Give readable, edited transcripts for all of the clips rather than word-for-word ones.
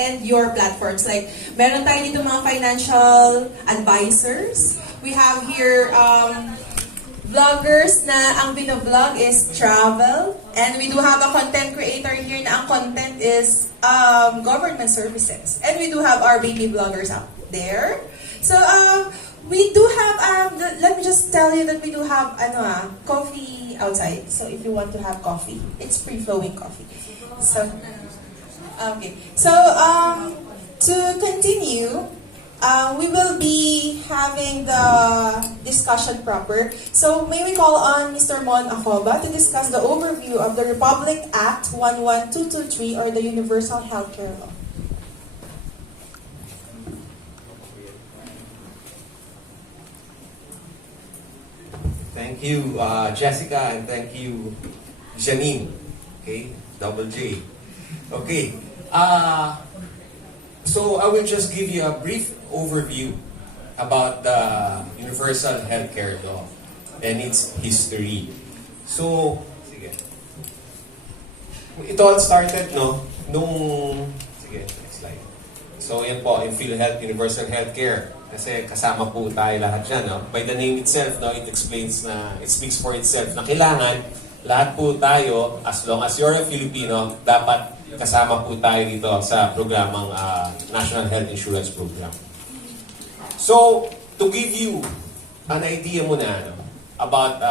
and your platforms. Like, meron tayo dito mga financial advisors. We have here vloggers na ang bino-vlog is travel. And we do have a content creator here na ang content is government services. And we do have our baby vloggers out there. So, we do have, let me just tell you that we do have coffee outside. So if you want to have coffee, it's free-flowing coffee. So, okay. So, to continue, we will be having the discussion proper. So may we call on Mr. Mon Acoba to discuss the overview of the Republic Act 11223 or the Universal Healthcare Law. Thank you, Jessica, and thank you, Janine. Okay, Double J. Okay, so I will just give you a brief overview about the Universal Healthcare Law and its history. So, sige. It all started, sige, next slide. So, yan po, yung PhilHealth, Universal Healthcare. Kasi kasama po tayo lahat dyan, By the name itself, it explains na, it speaks for itself, na kailangan, lahat po tayo, as long as you're a Filipino, dapat kasama po tayo dito sa programang National Health Insurance Program. So, to give you an idea muna about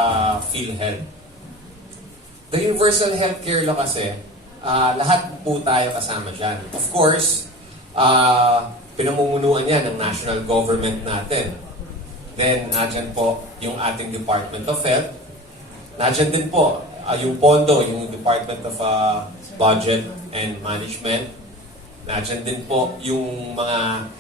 PhilHealth. The Universal Healthcare Law kasi, lahat po tayo kasama dyan. Of course, pinamumunuan yan ng national government natin. Then, nandyan po yung ating Department of Health. Nandyan din po yung pondo, yung Department of Budget and Management. Nandyan din po yung mga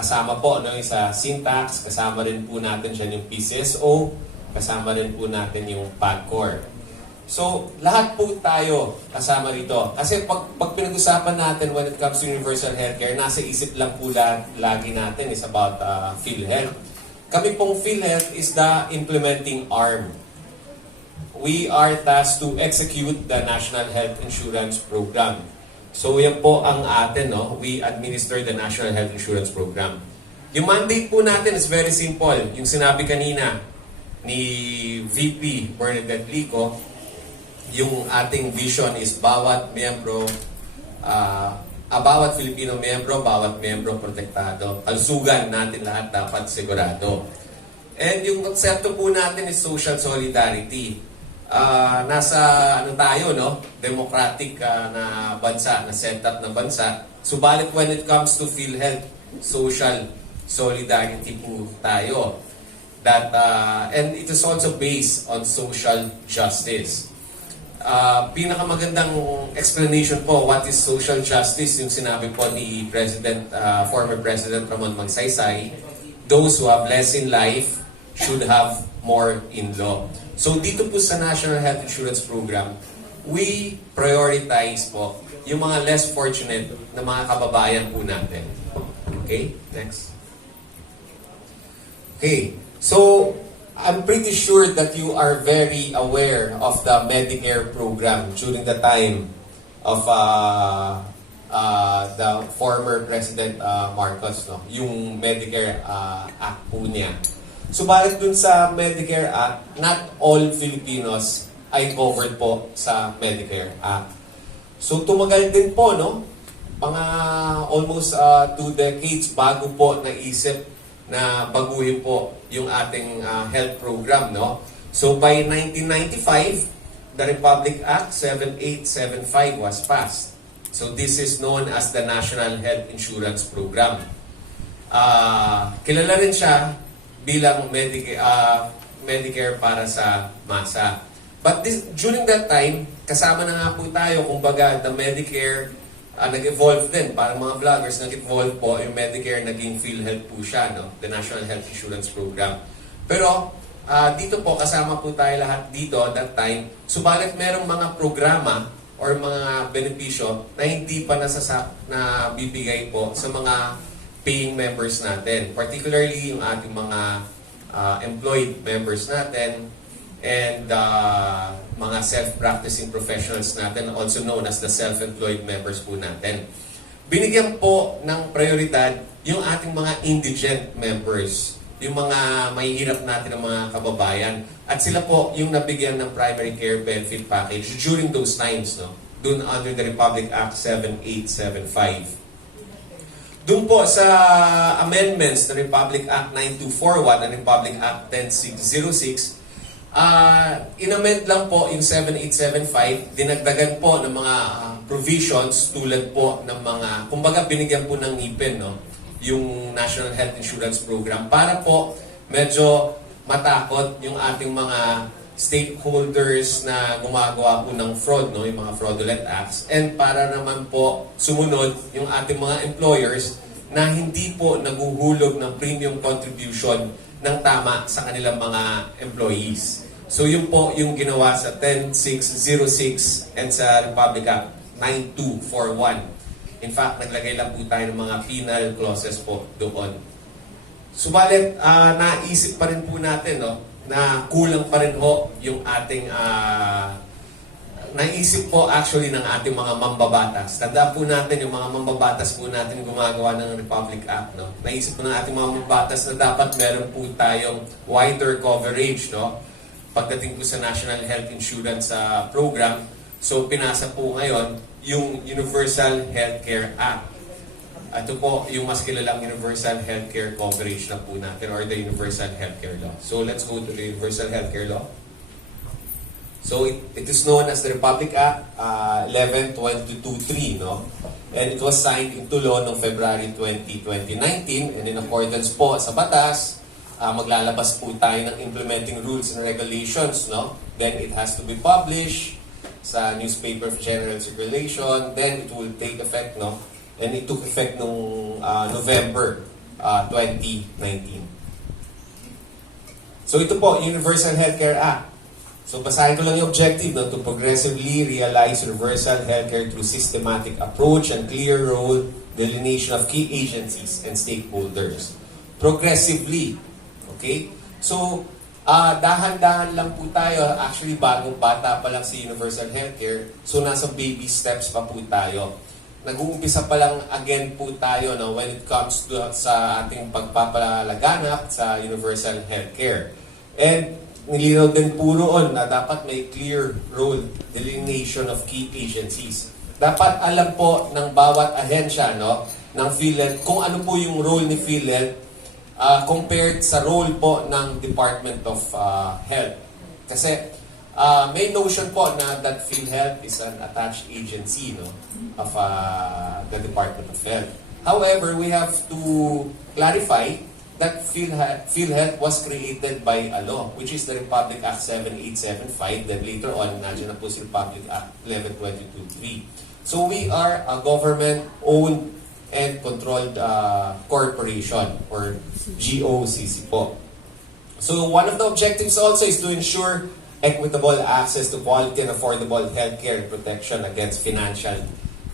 kasama po sa syntax, kasama rin po natin dyan yung PCSO, kasama rin po natin yung PAGCOR. So, lahat po tayo kasama rito. Kasi pag pinag-usapan natin when it comes to universal healthcare, nasa isip lang po lagi natin is about PhilHealth. Kami pong PhilHealth is the implementing arm. We are tasked to execute the National Health Insurance Program. So, yan po ang atin, We administer the National Health Insurance Program. Yung mandate po natin is very simple. Yung sinabi kanina ni VP Bernadette Lico, yung ating vision is bawat miyembro, bawat Filipino miyembro, bawat miyembro protektado. Kalusugan natin lahat dapat sigurado. And yung konsepto po natin is social solidarity. Nasa tayo, democratic na bansa, na setup na bansa. Subalit when it comes to PhilHealth, social solidarity po tayo. And it is also based on social justice. Pinakamagandang explanation po what is social justice yung sinabi po ni former President Ramon Magsaysay, those who have less in life should have more in law. So dito po sa National Health Insurance Program, we prioritize po yung mga less fortunate na mga kababayan po natin. Okay, next. Okay, so I'm pretty sure that you are very aware of the Medicare program during the time of the former President Marcos, yung Medicare Act po niya. Subalit dun sa Medicare Act, not all Filipinos ay covered po sa Medicare Act. So tumagal din po, mga almost 2 decades bago po naisip na baguhin po yung ating health program, So by 1995, the Republic Act 7875 was passed. So this is known as the National Health Insurance Program. Kilala rin siya bilang Medicare para sa masa. But during that time, kasama na nga po tayo, kumbaga, the Medicare nag-evolve din. Parang mga vloggers, nag-evolve po yung Medicare, naging PhilHealth po siya, the National Health Insurance Program. Pero dito po, kasama po tayo lahat dito at that time. Subalit merong mga programa or mga benepisyo na hindi pa nabibigay po sa mga paying members natin. Particularly yung ating mga employed members natin and mga self-practicing professionals natin, also known as the self-employed members po natin. binigyan po ng prioridad yung ating mga indigent members, yung mga mahihirap natin ng mga kababayan. At sila po yung nabigyan ng primary care benefit package during those times, no? Doon under the Republic Act 7875. Doon po sa amendments ng Republic Act 9241 and Republic Act 10606, in-amend lang po yung 7875, dinagdagan po ng mga provisions tulad po ng mga, kumbaga binigyan po ng ngipin, no? Yung National Health Insurance Program para po medyo matakot yung ating mga stakeholders na gumagawa po ng fraud, no, yung mga fraudulent acts, and para naman po sumunod yung ating mga employers na hindi po naguhulog ng premium contribution ng tama sa kanilang mga employees. So yun po yung ginawa sa 10606 and sa Republic Act 9241. In fact, naglagay lang po tayo ng mga penal clauses po doon. Subalit, naisip pa rin po natin, no, na kulang pa rin ho yung ating naisip po actually ng ating mga mambabatas. Tandaan po natin yung mga mambabatas po natin gumagawa ng Republic Act, no? Naisip po ng ating mga mambabatas na dapat meron po tayong wider coverage, no? Pagdating po sa National Health Insurance Program. So pinasa po ngayon yung Universal Healthcare Act. Ito po yung mas kilalang Universal Healthcare Coverage na po natin or the Universal Healthcare Law. So let's go to the Universal Healthcare Law. So it is known as the Republic Act 11-2223, no? And it was signed into law noong February 20, 2019, and in accordance po sa batas, maglalabas po tayo ng implementing rules and regulations, no? Then it has to be published sa newspaper of general circulation, then it will take effect, no? And it took effect noong November 2019. So ito po, Universal Healthcare Act. So basahin ko lang yung objective, no? To progressively realize universal healthcare through systematic approach and clear role delineation of key agencies and stakeholders. Progressively. Okay? So, dahan-dahan lang po tayo. Actually, bagong bata pa lang si Universal Healthcare. So, nasa baby steps pa po tayo. Nag-uumpisa pa lang again po tayo, no, when it comes to sa ating pagpapalaganap sa Universal Healthcare. And nilinaw din po roon na dapat may clear role delineation of key agencies. Dapat alam po ng bawat ahensya, no, ng PhilHealth kung ano po yung role ni PhilHealth compared sa role po ng Department of Health. Kasi may notion po na that PhilHealth is an attached agency, no, of the Department of Health. However, we have to clarify that PhilHealth was created by a law, which is the Republic Act 7875, then later on, nandiyan na po si Republic Act 11223. So we are a government-owned and controlled corporation, or GOCC po. So one of the objectives also is to ensure equitable access to quality and affordable healthcare and protection against financial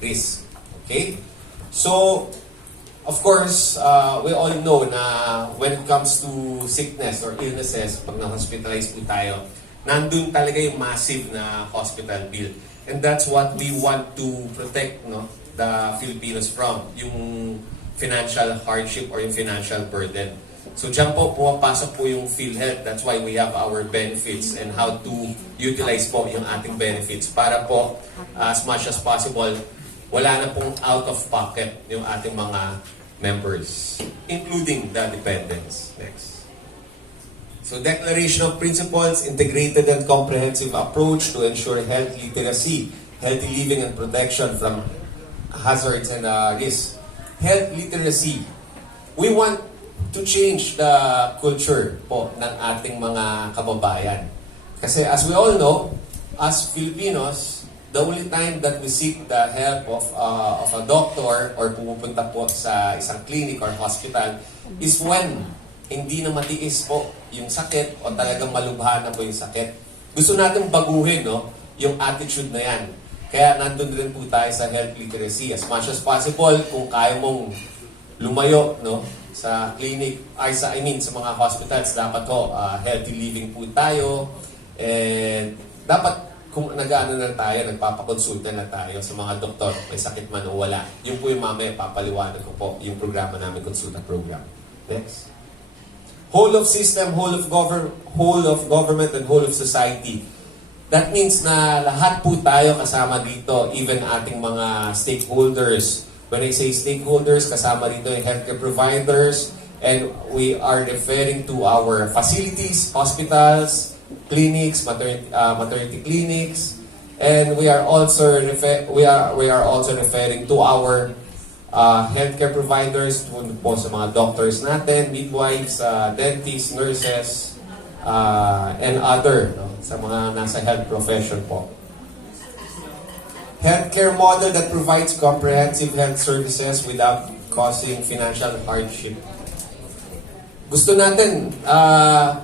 risk. Okay? So, of course, we all know na when it comes to sickness or illnesses, pag na-hospitalize po tayo, nandun talaga yung massive na hospital bill. And that's what we want to protect, no, the Filipinos from, yung financial hardship or yung financial burden. So dyan po pumapasok po yung PhilHealth. That's why we have our benefits and how to utilize po yung ating benefits para po as much as possible wala na pong out of pocket yung ating mga members, including the dependents. Next. So Declaration of Principles, integrated and comprehensive approach to ensure health literacy, healthy living and protection from hazards and risks. Health literacy. We want to change the culture po ng ating mga kababayan. Kasi as we all know, as Filipinos, the only time that we seek the help of a doctor or pumupunta po sa isang clinic or hospital is when hindi na matiis po yung sakit o talagang malubha na po yung sakit. Gusto natin baguhin, no, yung attitude na yan. Kaya nandun rin po tayo sa health literacy. As much as possible, kung kaya mong lumayo, no, sa clinic, sa mga hospitals, dapat ho, healthy living po tayo. And dapat kung nag-ano na tayo, nagpapakonsulta na tayo sa mga doktor, may sakit man o wala. Yun po yung mamaya, papaliwanag ko po yung programa namin, konsulta program. Next. Whole of system, whole of government, and whole of society. That means na lahat po tayo kasama dito, even ating mga stakeholders. When I say stakeholders, kasama dito yung healthcare providers, and we are referring to our facilities, hospitals, clinics, maternity clinics, and we are also referring to our healthcare providers, po sa mga doctors natin, midwives, dentists, nurses, and other, no, sa mga nasa health profession po. Healthcare model that provides comprehensive health services without causing financial hardship. Gusto natin,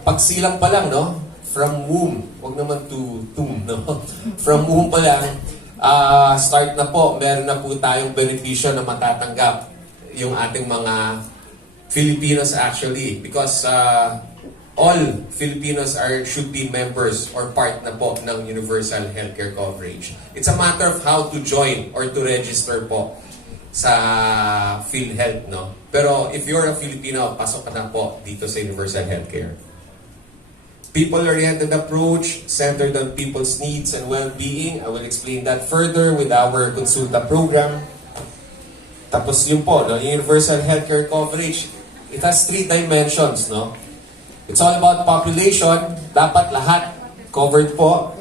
pagsilang pa lang, no? From womb, wag naman to tomb, no? From womb pa lang, start na po, meron na po tayong benepisyo na matatanggap yung ating mga Filipinos actually. Because all Filipinos should be members or part na po ng universal healthcare coverage. It's a matter of how to join or to register po sa PhilHealth, no? Pero if you're a Filipino, pasok ka na po dito sa universal healthcare. People-oriented approach, centered on people's needs and well-being. I will explain that further with our Consulta program. Tapos yun po, no? Universal healthcare coverage. It has 3 dimensions, no? It's all about population. Dapat lahat covered po.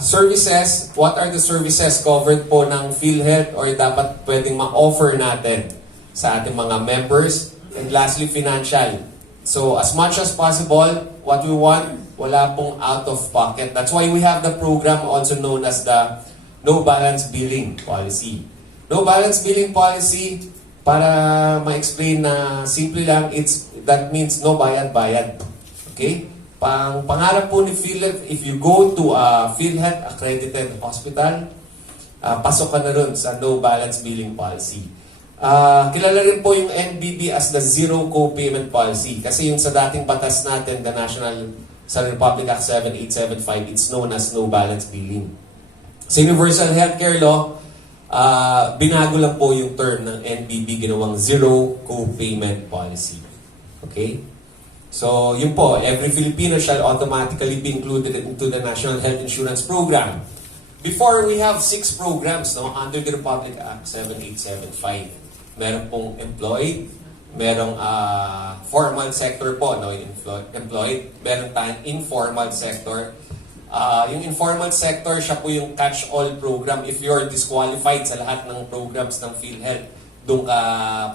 Services. What are the services covered po ng PhilHealth or dapat pwedeng ma-offer natin sa ating mga members? And lastly, financial. So, as much as possible, what we want, wala pong out of pocket. That's why we have the program also known as the No Balance Billing Policy. No Balance Billing Policy, para ma-explain na simple lang, that means no bayad-bayad. Okay? Pangarap po ni PhilHealth, if you go to a PhilHealth accredited hospital, pasok ka na rin sa No Balance Billing Policy. Kilala rin po yung NBB as the Zero Co-Payment Policy. Kasi yung sa dating batas natin, the National sa Republic Act 7875, it's known as No Balance Billing. Sa Universal Healthcare Law, binago lang po yung term ng NBB, ginawang Zero Co-Payment Policy. Okay? So, yun po, every Filipino shall automatically be included into the National Health Insurance Program. Before, we have 6 programs, no, under the Republic Act 7875. Meron pong employed, merong formal sector po, no, employed, meron tayong informal sector. Yung informal sector, siya po yung catch-all program. If you're disqualified sa lahat ng programs ng PhilHealth, doon ka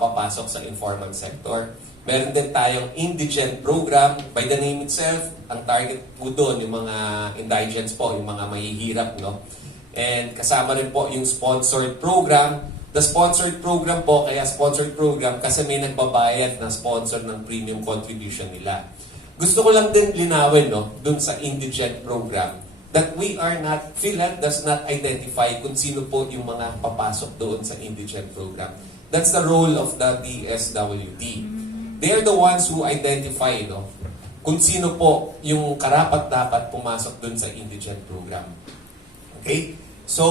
papasok sa informal sector. Meron din tayong indigent program. By the name itself, ang target po doon, yung mga indigents po, yung mga mahihirap, no? And kasama rin po yung sponsored program. The sponsored program po, kaya sponsored program kasi may nagbabayad na sponsor ng premium contribution nila. Gusto ko lang din linawin, no, dun sa indigent program, that we are not, PhilHealth does not identify kung sino po yung mga papasok doon sa indigent program. That's the role of the DSWD. They are the ones who identify, no, kung sino po yung karapat-dapat pumasok doon sa indigent program. Okay? So,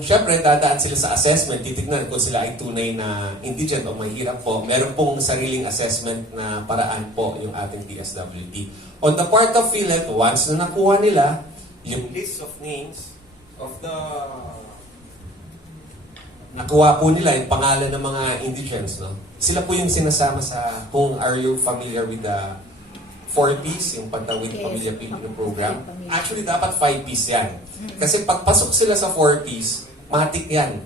syempre, dadaan sila sa assessment. Titignan kung sila ay tunay na indigent o mahirap po. Meron pong sariling assessment na paraan po yung ating DSWD. On the part of PhilHealth, once na nakuha nila yung list of names of the nakuha po nila yung pangalan ng mga indigents, no? Sila po yung sinasama sa, kung are you familiar with the 4Ps, yung Pantawid Pamilya Pilipino program. Actually, dapat 5Ps yan. Kasi pagpasok sila sa 4Ps, matik yan.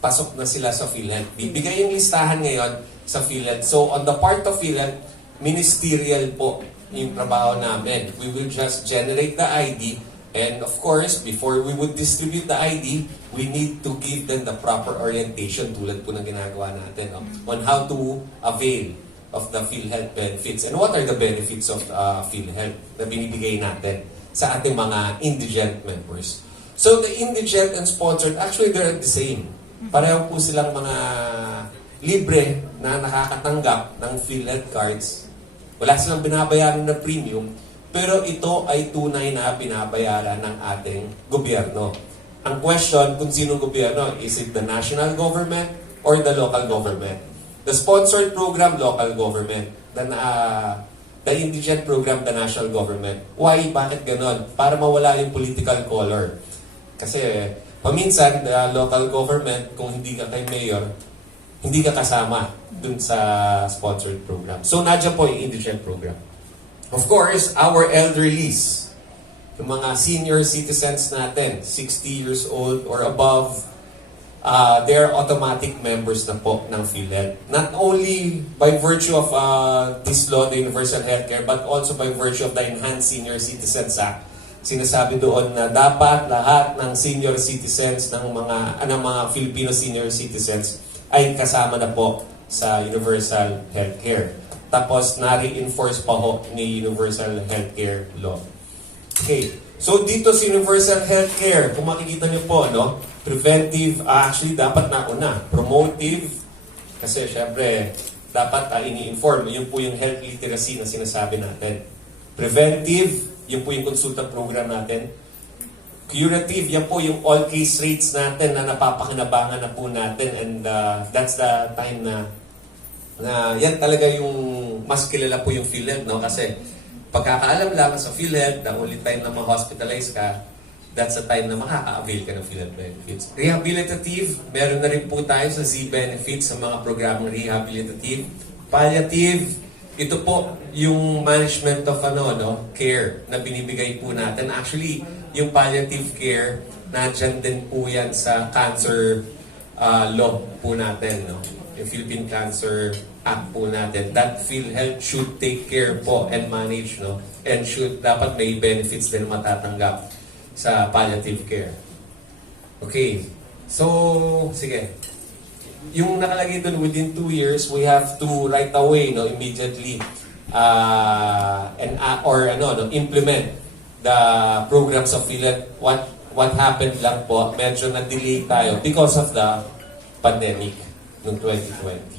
Pasok na sila sa PhilHealth. Bibigay yung listahan ngayon sa PhilHealth. So, on the part of PhilHealth, ministerial po yung trabaho namin. We will just generate the ID. And of course, before we would distribute the ID, we need to give them the proper orientation tulad po ng ginagawa natin, no? On how to avail of the PhilHealth benefits. And what are the benefits of PhilHealth na binibigay natin sa ating mga indigent members? So the indigent and sponsored, actually they're the same. Pareho po silang mga libre na nakakatanggap ng PhilHealth cards. Wala silang binabayaran na premium. pero ito ay tunay na binabayaran ng ating gobyerno. Ang question kung sinong gobyerno, is it the national government or the local government? The sponsored program, local government. The indigent program, the national government. Why? Bakit ganon? Para mawala yung political color. Kasi paminsan, the local government, kung hindi ka kay mayor, hindi ka kasama dun sa sponsored program. So, nandiyan po yung indigent program. Of course, our elderlies, yung mga senior citizens natin, 60 years old or above, they're automatic members na po ng PhilHealth. Not only by virtue of this law, the Universal Healthcare, but also by virtue of the Enhanced Senior Citizens Act. Sinasabi doon na dapat lahat ng senior citizens ng mga Filipino senior citizens ay kasama na po sa Universal Healthcare. Tapos na-reinforce pa ho ni Universal Healthcare Law. Okay. So dito sa Universal Healthcare, kung makikita niyo po, no? Preventive, actually dapat nauna. Promotive, kasi syempre, dapat ini-inform. Yun po yung health literacy na sinasabi natin. Preventive, yun po yung konsulta program natin. Curative, yan po yung all case rates natin na napapakinabangan na po natin, and that's the time na yan talaga yung mas kilala po yung PhilHealth, no? Kasi pagkakaalam lang sa PhilHealth, the only time na ma-hospitalize ka, that's the time na makaka-avail ka ng PhilHealth benefits. Rehabilitative, meron na rin po tayo sa Z-benefits sa mga programang rehabilitative. Palliative, ito po yung management of care na binibigay po natin. Actually, yung palliative care, nandyan din po yan sa cancer law po natin, no? Yung Philippine Cancer Act po natin. That PhilHealth should take care po and manage, no? And dapat may benefits din matatanggap sa palliative care. Okay. So, sige. Yung nakalagay doon, within 2 years, we have to right away, immediately, implement the programs of PhilHealth. What happened lang po, medyo na-delay tayo because of the pandemic noong 2020.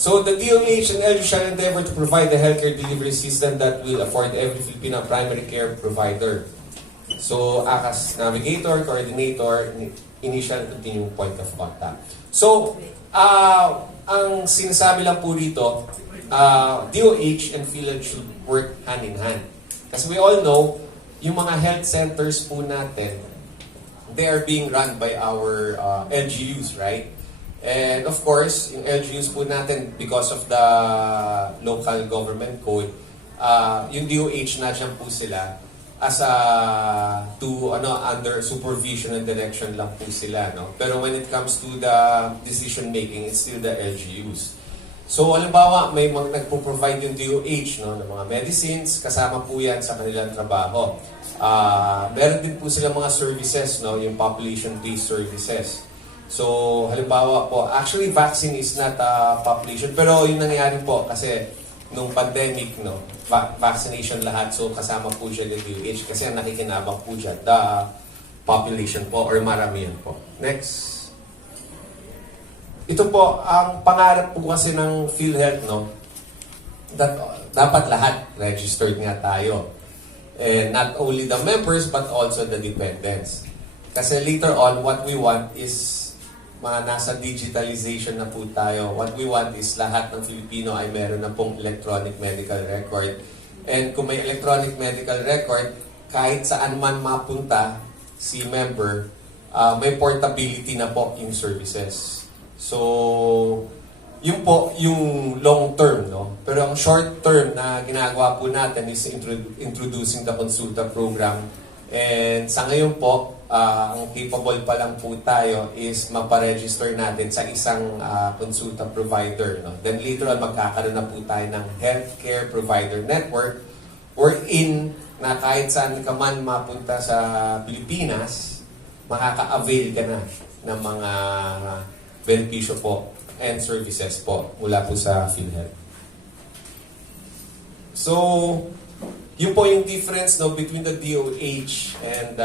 So the DOH and LG shall endeavor to provide the healthcare delivery system that will afford every Filipino primary care provider. So, ACAS navigator, coordinator, initial and continuing point of contact. So, ang sinasabi lang po dito, DOH and PhilHealth should work hand in hand. Kasi we all know, yung mga health centers po natin, they are being run by our LGUs, right? And of course, yung LGUs po natin, because of the local government code, yung DOH na dyan po sila, under supervision and direction lang po sila, no? Pero when it comes to the decision making, it's still the LGUs. So, halimbawa, may nagpo-provide yung DOH, no, ng mga medicines, kasama po yan sa kanilang trabaho. Meron din po sila mga services, no, yung population-based services. So, halimbawa po, actually, vaccine is not a population, pero yung nangyayari po, kasi nung pandemic, no, vaccination lahat, so kasama po siya ng DOH kasi ang nakikinabang po siya, the population po or maramihan po. Next. Ito po, ang pangarap po kasi ng PhilHealth, no, that dapat lahat registered nga tayo. And not only the members but also the dependents. Kasi later on, what we want is nasa digitalization na po tayo. What we want is lahat ng Filipino ay meron na pong electronic medical record. And kung may electronic medical record, kahit saan man mapunta si member, may portability na po yung services. So, yun po yung long term, no? Pero ang short term na ginagawa po natin is introducing the consulta program. And sa ngayon po, ang capable pa lang po tayo is maparegister natin sa isang consulta provider. No? Then later on, magkakaroon na po tayo ng healthcare provider network wherein na kahit saan ka man mapunta sa Pilipinas, makaka-avail ka na ng mga benepisyo po and services po mula po sa PhilHealth. So, yun po yung difference, no, between the DOH and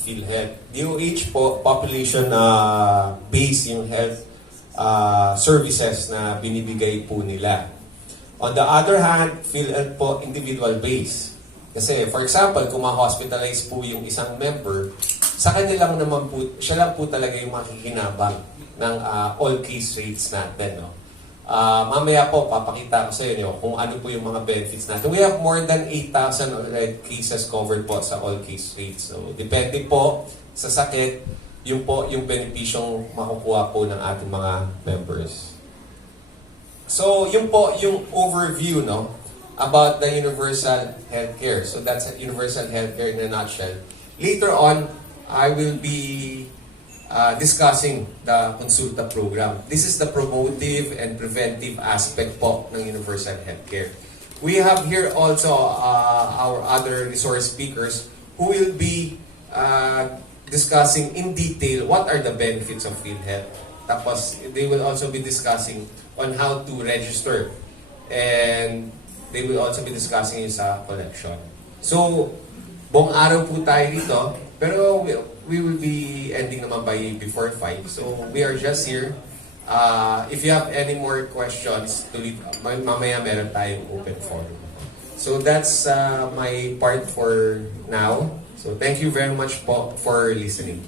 PhilHealth. DOH po, population-based yung health services na binibigay po nila. On the other hand, PhilHealth po, individual base. Kasi, for example, kung ma-hospitalize po yung isang member, sa kanilang naman po, siya lang po talaga yung makikinabang ng all case rates natin. No? Mamaya po, papakita ko sa inyo kung ano po yung mga benefits natin. We have more than 8,000 already cases covered po sa all case rates. So, depende po sa sakit, yung po yung benepisyong makukuha po ng ating mga members. So, yun po yung overview, no, about the universal healthcare. So, that's universal healthcare in a nutshell. Later on, I will be discussing the Consulta program. This is the promotive and preventive aspect po ng universal healthcare. We have here also our other resource speakers who will be discussing in detail what are the benefits of PhilHealth. Tapos, they will also be discussing on how to register. And they will also be discussing yung sa collection. So, buong araw po tayo dito. Pero we will be ending naman by before 5. So, we are just here. If you have any more questions, mamaya meron tayong open forum. So, that's my part for now. So, thank you very much po for listening.